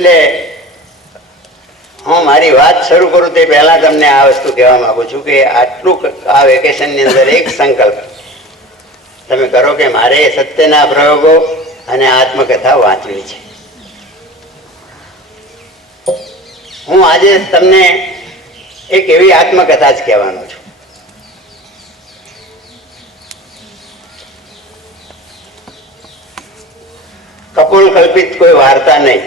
એટલે હું મારી વાત શરૂ કરું તે પહેલા તમને આ વસ્તુ કહેવા માંગુ છું કે આટલું આ વેકેશનની અંદર એક સંકલ્પ તમે કરો કે મારે સત્યના પ્રયોગો અને આત્મકથા વાંચવી છે. હું આજે તમને એક એવી આત્મકથા જ કહેવાનો છું. કપોલ કલ્પિત કોઈ વાર્તા નહીં,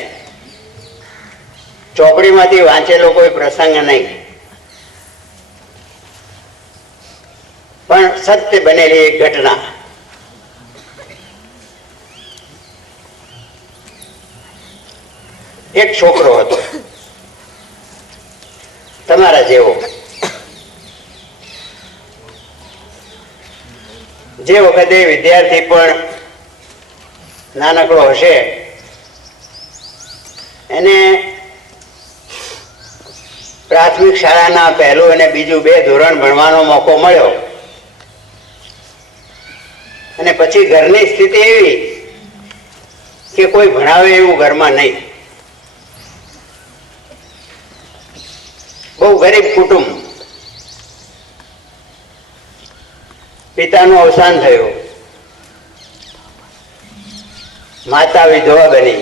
ચોપડીમાંથી વાંચેલો કોઈ પ્રસંગ નહીં, પણ સત્ય બનેલી એક ઘટના. એક છોકરો હતો તમારા જેવો, જે વખતે વિદ્યાર્થી પણ નાનકડો હશે એને પ્રાથમિક શાળાના પહેલું અને બીજું 2 ધોરણ ભણવાનો મોકો મળ્યો અને પછી ઘરની સ્થિતિ એવી કે કોઈ ભણાવે એવું ઘરમાં નહીં. બહુ ગરીબ કુટુંબ. પિતાનું અવસાન થયું, માતા વિધવા બની,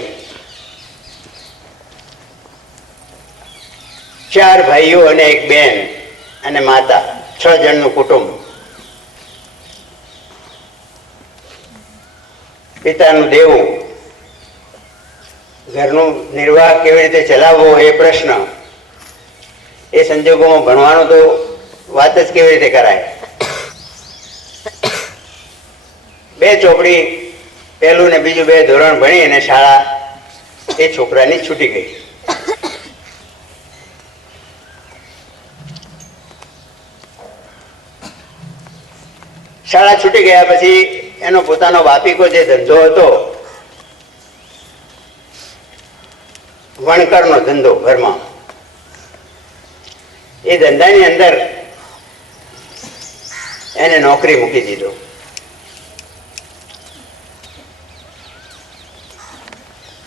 4 ભાઈઓ અને 1 બેન અને માતા, 6 જણનું કુટુંબ. પિતાનું દેવું, ઘરનું નિર્વાહ કેવી રીતે ચલાવવો એ પ્રશ્ન. એ સંજોગોમાં ભણવાનું તો વાત જ કેવી રીતે કરાય. 2 ચોપડી પહેલું ને બીજું 2 ધોરણ ભણી અને શાળા એ છોકરાની છૂટી ગઈ. શાળા છૂટી ગયા પછી એનો પોતાનો બાપીકો જે ધંધો હતો, વણકરનો ધંધો ઘરમાં, એ ધંધાની અંદર એને નોકરી મૂકી દીધો.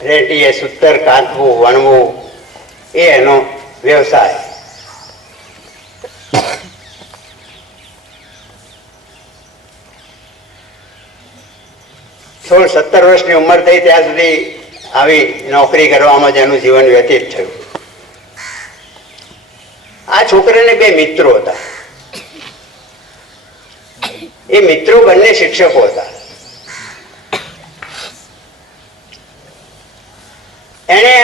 રેટીએ સૂતર કાંતવું, વણવું એ એનો વ્યવસાય. સોળ 17 વર્ષની ઉંમર થઈ ત્યાં સુધી આવી નોકરી કરવામાં જ એનું જીવન વ્યતીત થયું. આ છોકરાને 2 મિત્રો હતા. એ મિત્રો બંને શિક્ષકો હતા. એણે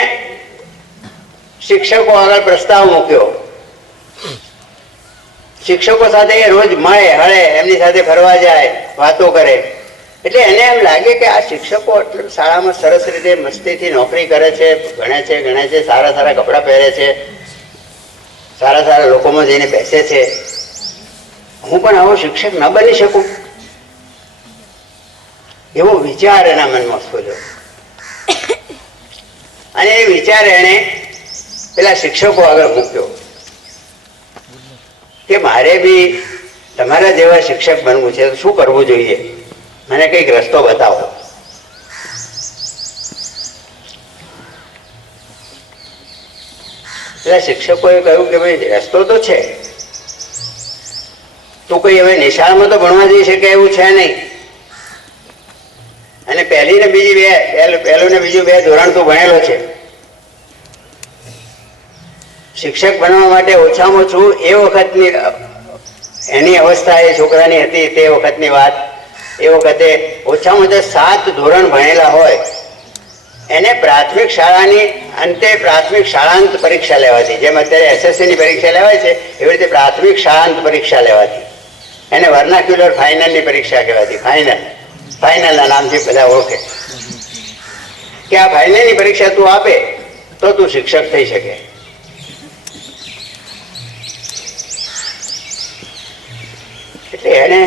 શિક્ષકો આગળ પ્રસ્તાવ મૂક્યો. શિક્ષકો સાથે એ રોજ મળે હળે, એમની સાથે ફરવા જાય, વાતો કરે. એટલે એને એમ લાગે કે આ શિક્ષકો શાળામાં સરસ રીતે મસ્તીથી નોકરી કરે છે, ગણે છે, સારા સારા કપડાં પહેરે છે, સારા સારા લોકોમાં જઈને બેસે છે. હું પણ આવો શિક્ષક ન બની શકું, એવો વિચાર એના મનમાં સ્ફૂર્યો. અને એ વિચાર એને પેલા શિક્ષકો આગળ મૂક્યો કે મારે બી તમારા જેવા શિક્ષક બનવું છે, શું કરવું જોઈએ, મને કંઈક રસ્તો બતાવો. પેલા શિક્ષકોએ કહ્યું કે ભાઈ રસ્તો તો છે, તું કઈ હવે નિશાળમાં તો ભણવા જઈ શકે એવું છે નહીં, અને પહેલું ને બીજું 2 ધોરણ તું ભણેલો છે. શિક્ષક બનવા માટે ઓછામાં ઓછું એ વખતની એની અવસ્થા એ છોકરાની હતી, તે વખતની વાત, એ વખતે ઓછામાં ઓછા 7 ધોરણ ભણેલા હોય એને પ્રાથમિક શાળાની અંતે પ્રાથમિક શાળાંત પરીક્ષા લેવાતી. જેમ અત્યારે SSCની પરીક્ષા લેવાય છે એવી રીતે પ્રાથમિક શાળાંત પરીક્ષા લેવાતી. એને વર્નાક્યુલર ફાઇનલની પરીક્ષા કહેવાતી. ફાઇનલના નામથી બધા ઓળખે કે આ ફાઇનલની પરીક્ષા તું આપે તો તું શિક્ષક થઈ શકે. એટલે એને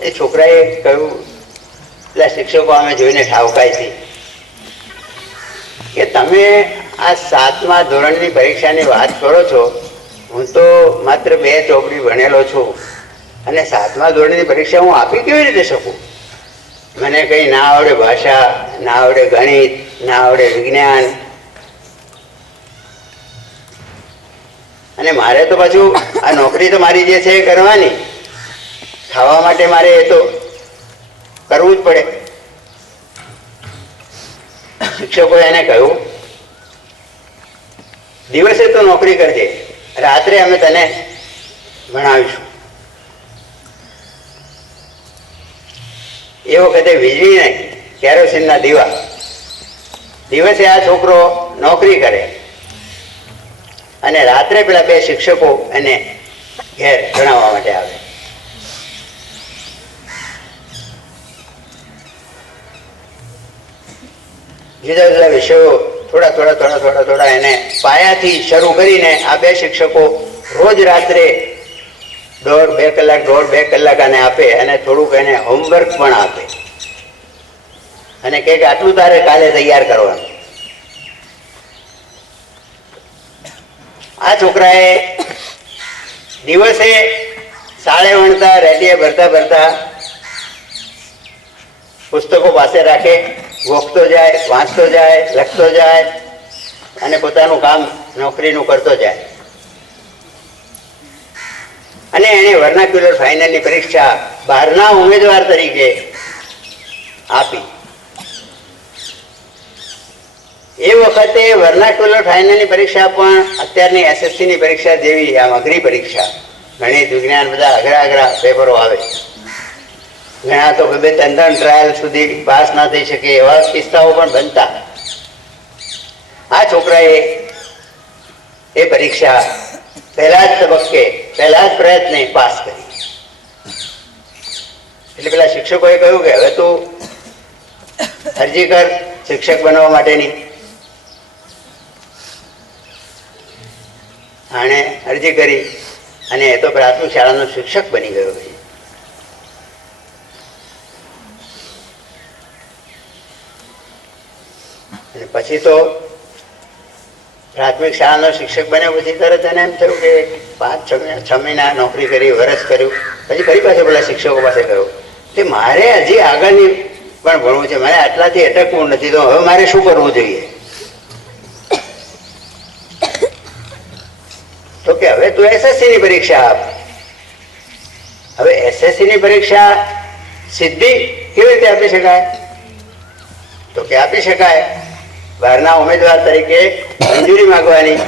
એ છોકરાએ કહ્યું, પેલા શિક્ષકો અમે જોઈને ઠાવકાઈથી કે તમે આ 7મા ધોરણની પરીક્ષાની વાત કરો છો, હું તો માત્ર 2 ચોપડી ભણેલો છું અને 7મા ધોરણની પરીક્ષા હું આપી કેવી રીતે શકું? મને કંઈ ના આવડે ભાષા, ના આવડે ગણિત, ના આવડે વિજ્ઞાન, અને મારે તો પાછું આ નોકરી તો મારી જે છે એ કરવાની, ખાવા માટે મારે એ તો કરવું જ પડે. શિક્ષકોએ એને કહ્યું, દિવસે તો નોકરી કરજે, રાત્રે અમે તને ભણાવીશું. એ વખતે વીજળી નહીં, કેરોસીનના દીવા. દિવસે આ છોકરો નોકરી કરે અને રાત્રે પેલા બે શિક્ષકો એને ઘેર ભણાવવા માટે આવે. જુદા જુદા વિષયો થોડા એને પાયાથી શરૂ કરીને આ બે શિક્ષકો રોજ રાત્રે 1.5-2 કલાક આને આપે અને થોડુંક એને હોમવર્ક પણ આપે અને કે આટલું તારે કાલે તૈયાર કરવાનું. આ છોકરાએ દિવસે શાળે વણતા રેડીએ ભરતા પુસ્તકો પાસે રાખે, ગોખતો જાય, વાંચતો જાય, લખતો જાય અને પોતાનું કામ નોકરીનું કરતો જાય. અને એને વર્નાક્યુલર ફાઇનલની પરીક્ષા બહારના ઉમેદવાર તરીકે આપી. એ વખતે વર્નાક્યુલર ફાઇનલની પરીક્ષા પણ અત્યારની એસએસસીની પરીક્ષા જેવી આમ અઘરી પરીક્ષા. ગણિત, વિજ્ઞાન બધા અઘરા પેપરો આવે. ઘણા તો 2-3 ટ્રાયલ સુધી પાસ ના થઈ શકે એવા કિસ્સાઓ પણ બનતા. આ છોકરાએ એ પરીક્ષા પહેલા જ તબક્કે, પહેલા જ પ્રયત્ને પાસ કરી. એટલે પેલા શિક્ષકોએ કહ્યું કે હવે તું અરજી કર શિક્ષક બનવા માટેની. આણે અરજી કરી અને એ તો પ્રાથમિક શાળાનો શિક્ષક બની ગયો. અને પછી તો પ્રાથમિક શાળાનો શિક્ષક બન્યો પછી તરત એને એમ થયું કે 5-6 મહિના નોકરી કરી, વર્ષ કર્યું, પછી ફરી પાછો પેલા શિક્ષકો પાસે ગયો કે મારે હજી આગળની પણ ભણવું છે, મારે આટલાથી અટકવું નથી, તો હવે મારે શું કરવું જોઈએ? તો કે હવે તું એસએસસીની પરીક્ષા આપ. હવે એસએસસીની પરીક્ષા સીધી કેવી રીતે આપી શકાય? તો કે આપી શકાય. બહારના ઉમેદવાર તરીકે મંજૂરી માંગવાની,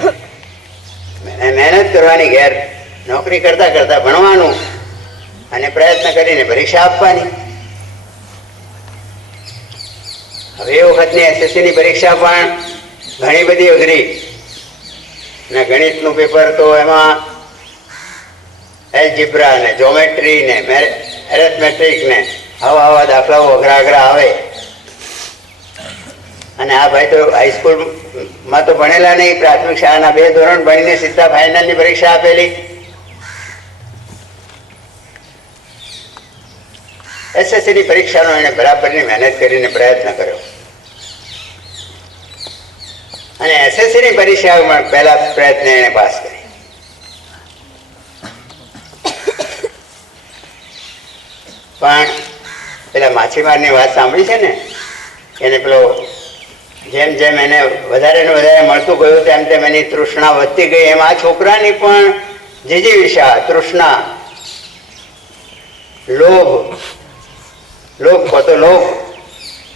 મહેનત કરવાની, ઘેર નોકરી કરતા ભણવાનું અને પ્રયત્ન કરીને પરીક્ષા આપવાની. હવે એ વખતની એસએસસીની પરીક્ષા પણ ઘણી બધી અઘરી. ને ગણિતનું પેપર તો એમાં એલ્જિબ્રા ને જ્યોમેટ્રી ને એરેથમેટિક ને આવા દાખલાઓ અઘરા આવે. અને આ ભાઈ તો હાઈસ્કૂલમાં તો ભણેલા નહીં, પ્રાથમિક શાળાના 2 ધોરણ ભણીને સીધા ફાઇનલની પરીક્ષા આપેલી. એસએસસીની પરીક્ષાનો એને બરાબરની મહેનત કરીને પ્રયત્ન કર્યો અને એસએસસીની પરીક્ષામાં પહેલા પ્રયત્ન એને પાસ કરી. પણ પેલા માછીમારની વાત સાંભળી છે ને, એને પેલો જેમ જેમ એને વધારે ને વધારે મળતું ગયું તેમ એની તૃષ્ણા વધતી ગઈ. એમ આ છોકરાની પણ જીજીવિષા, તૃષ્ણા, લોભ,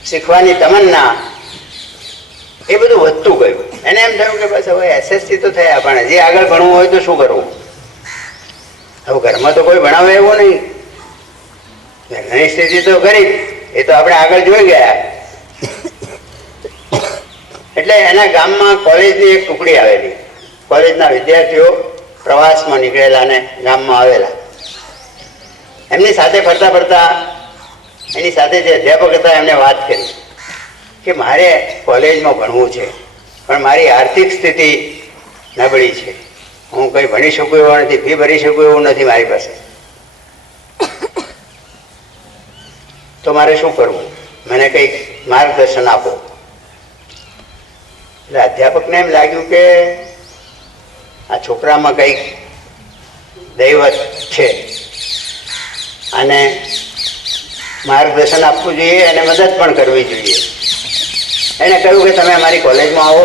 શીખવાની તમન્ના, એ બધું વધતું ગયું. એને એમ થયું કે બસ હવે એસએસસી તો થયા, પણ હજી આગળ ભણવું હોય તો શું કરવું? હવે ઘરમાં તો કોઈ ભણાવે એવું નહીં, ઘરની સ્થિતિ તો ગરીબ, એ તો આપણે આગળ જોઈ ગયા. એટલે એના ગામમાં કોલેજની એક ટુકડી આવેલી. કોલેજના વિદ્યાર્થીઓ પ્રવાસમાં નીકળેલા અને ગામમાં આવેલા. એમની સાથે ફરતા એની સાથે જે અધ્યાપક હતા એમને વાત કરી કે મારે કોલેજમાં ભણવું છે, પણ મારી આર્થિક સ્થિતિ નબળી છે, હું કંઈ ભણી શકું એવો નથી, ફી ભરી શકું એવું નથી મારી પાસે, તો મારે શું કરવું? મને કંઈક માર્ગદર્શન આપો. એટલે અધ્યાપકને એમ લાગ્યું કે આ છોકરામાં કંઈક દૈવત છે અને માર્ગદર્શન આપવું જોઈએ અને મદદ પણ કરવી જોઈએ. એને કહ્યું કે તમે અમારી કોલેજમાં આવો,